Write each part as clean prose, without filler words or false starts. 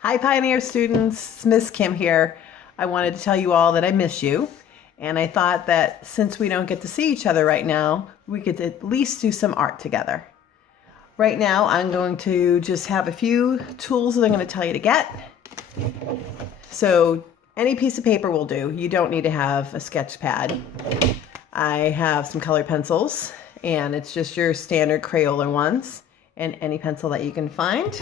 Hi Pioneer students, Miss Kim here. I wanted to tell you all that I miss you, and I thought that since we don't get to see each other right now, we could at least do some art together. Right now I'm going to just have a few tools that I'm going to tell you to get. So any piece of paper will do. You don't need to have a sketch pad. I have some colored pencils, and it's just your standard Crayola ones, and any pencil that you can find.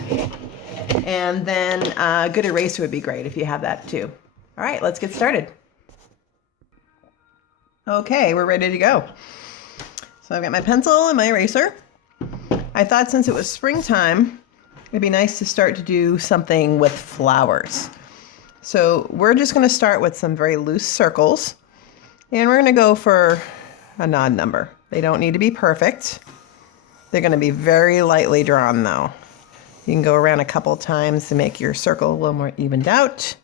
And then a good eraser would be great if you have that too. All right, let's get started. Okay, we're ready to go. So I've got my pencil and my eraser. I thought since it was springtime, it'd be nice to start to do something with flowers. So we're just going to start with some very loose circles, and we're going to go for an odd number. They don't need to be perfect. They're going to be very lightly drawn though. You can go around a couple times to make your circle a little more evened out.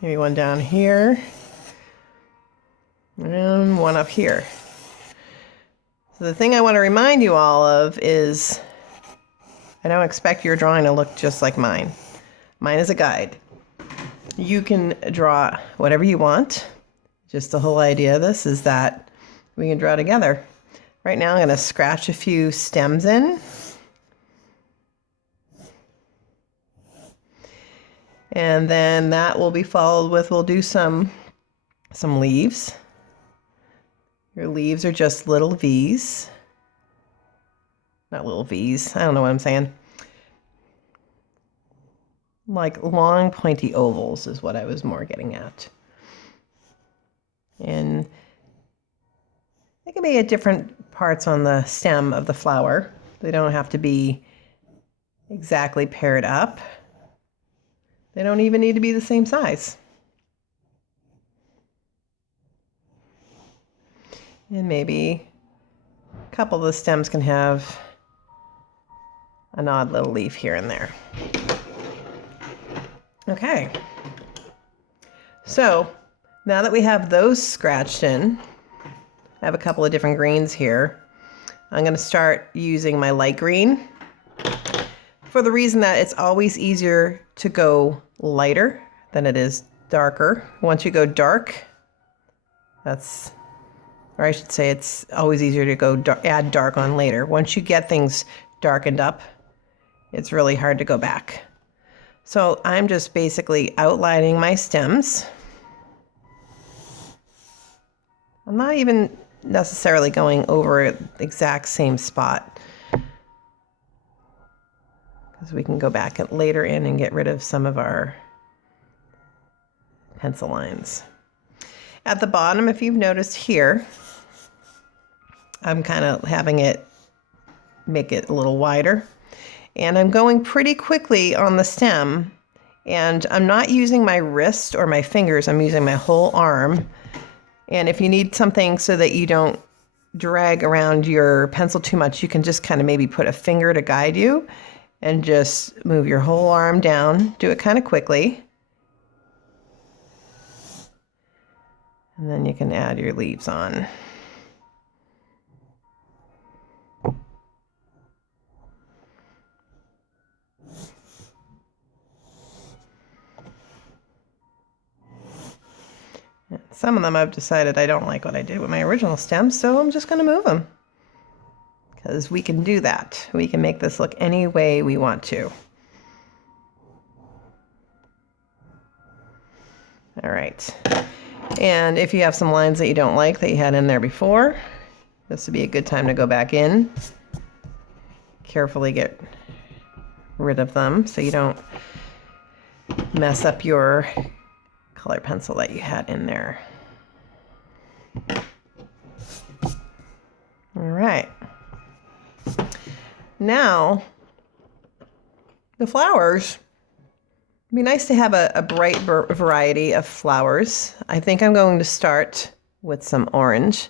Maybe one down here and one up here. So the thing I want to remind you all of is I don't expect your drawing to look just like mine. Mine is a guide. You can draw whatever you want. Just the whole idea of this is that we can draw together. Right now I'm going to scratch a few stems in. And then that will be followed with, we'll do some leaves. Your leaves are just little V's. Not little V's, I don't know what I'm saying. Like long pointy ovals is what I was more getting at. And they can be at different parts on the stem of the flower. They don't have to be exactly paired up. They don't even need to be the same size. And maybe a couple of the stems can have an odd little leaf here and there. Okay. So now that we have those scratched in, I have a couple of different greens here. I'm going to start using my light green for the reason that it's always easier to go lighter than it is darker. Once you go dark, or I should say it's always easier to go add dark on later. Once you get things darkened up, it's really hard to go back. So I'm just basically outlining my stems. I'm not even necessarily going over the exact same spot, because we can go back later in and get rid of some of our pencil lines. At the bottom, if you've noticed here, I'm kind of having it make it a little wider, and I'm going pretty quickly on the stem, and I'm not using my wrist or my fingers, I'm using my whole arm. And if you need something so that you don't drag around your pencil too much, you can just kind of maybe put a finger to guide you and just move your whole arm down. Do it kind of quickly. And then you can add your leaves on. Some of them I've decided I don't like what I did with my original stems, so I'm just going to move them. Because we can do that. We can make this look any way we want to. All right. And if you have some lines that you don't like that you had in there before, this would be a good time to go back in. Carefully get rid of them so you don't mess up your color pencil that you had in there. All right. Now, the flowers, it'd be nice to have a bright variety of flowers. I think I'm going to start with some orange,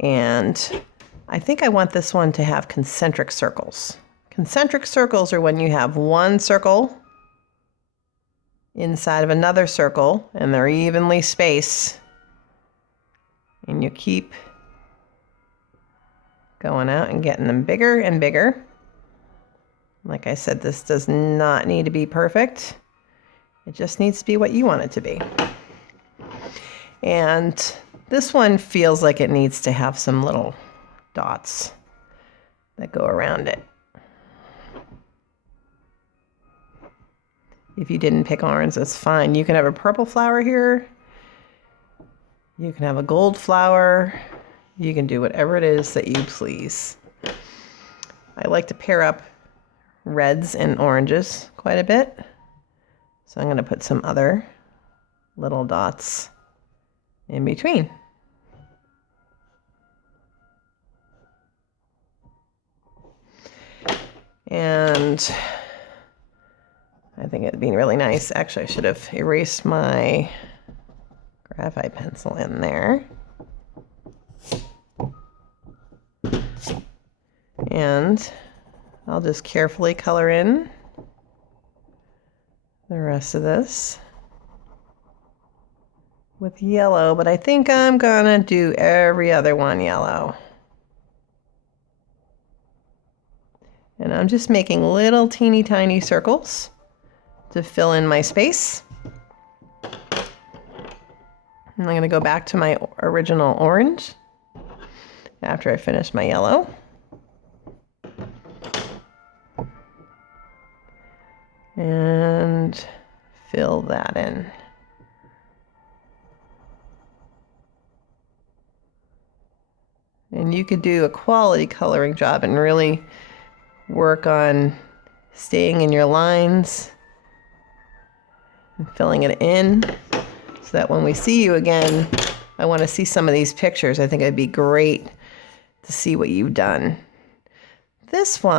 and I think I want this one to have concentric circles. Concentric circles are when you have one circle inside of another circle, and they're evenly spaced, and you keep going out and getting them bigger and bigger. Like I said, this does not need to be perfect. It just needs to be what you want it to be. And this one feels like it needs to have some little dots that go around it. If you didn't pick orange, that's fine. You can have a purple flower here. You can have a gold flower. You can do whatever it is that you please. I like to pair up reds and oranges quite a bit. So I'm going to put some other little dots in between. And I think it'd be really nice. Actually, I should have erased my graphite pencil in there. And I'll just carefully color in the rest of this with yellow, but I think I'm gonna do every other one yellow. And I'm just making little teeny tiny circles to fill in my space. And I'm gonna go back to my original orange after I finish my yellow. And fill that in. And you could do a quality coloring job and really work on staying in your lines and filling it in so that when we see you again, I want to see some of these pictures. I think it'd be great to see what you've done. This one